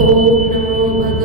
Oh no. Bhagavate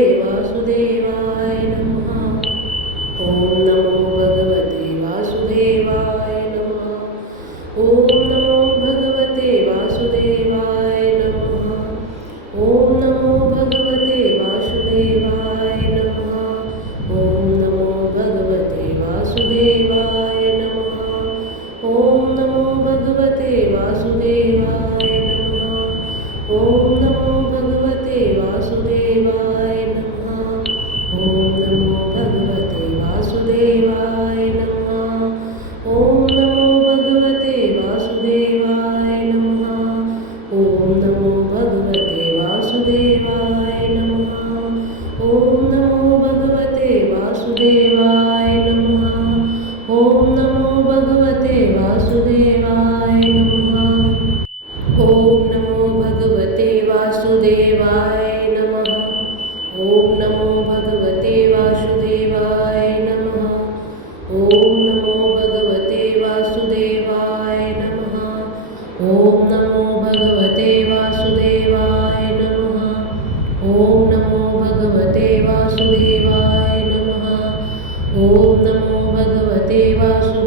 വാസുദേവായ നമഃ. ഓം നമോ ॐ नमो भगवते वासु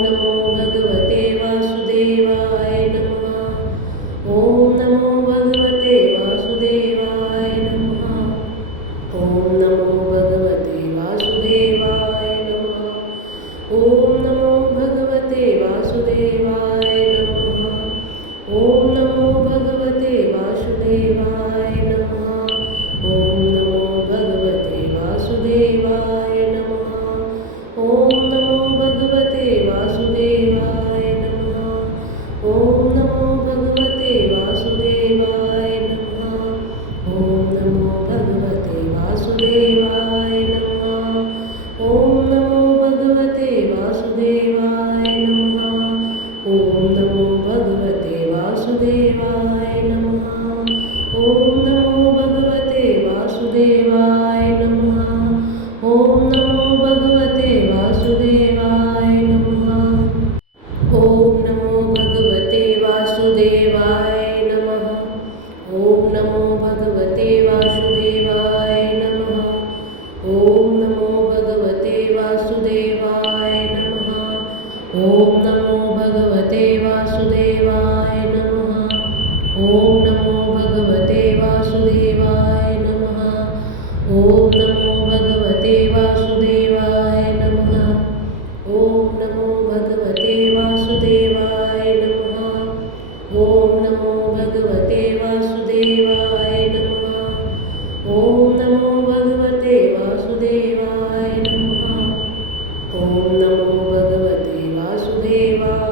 namo favor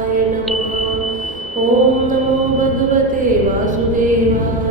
वासुदेवा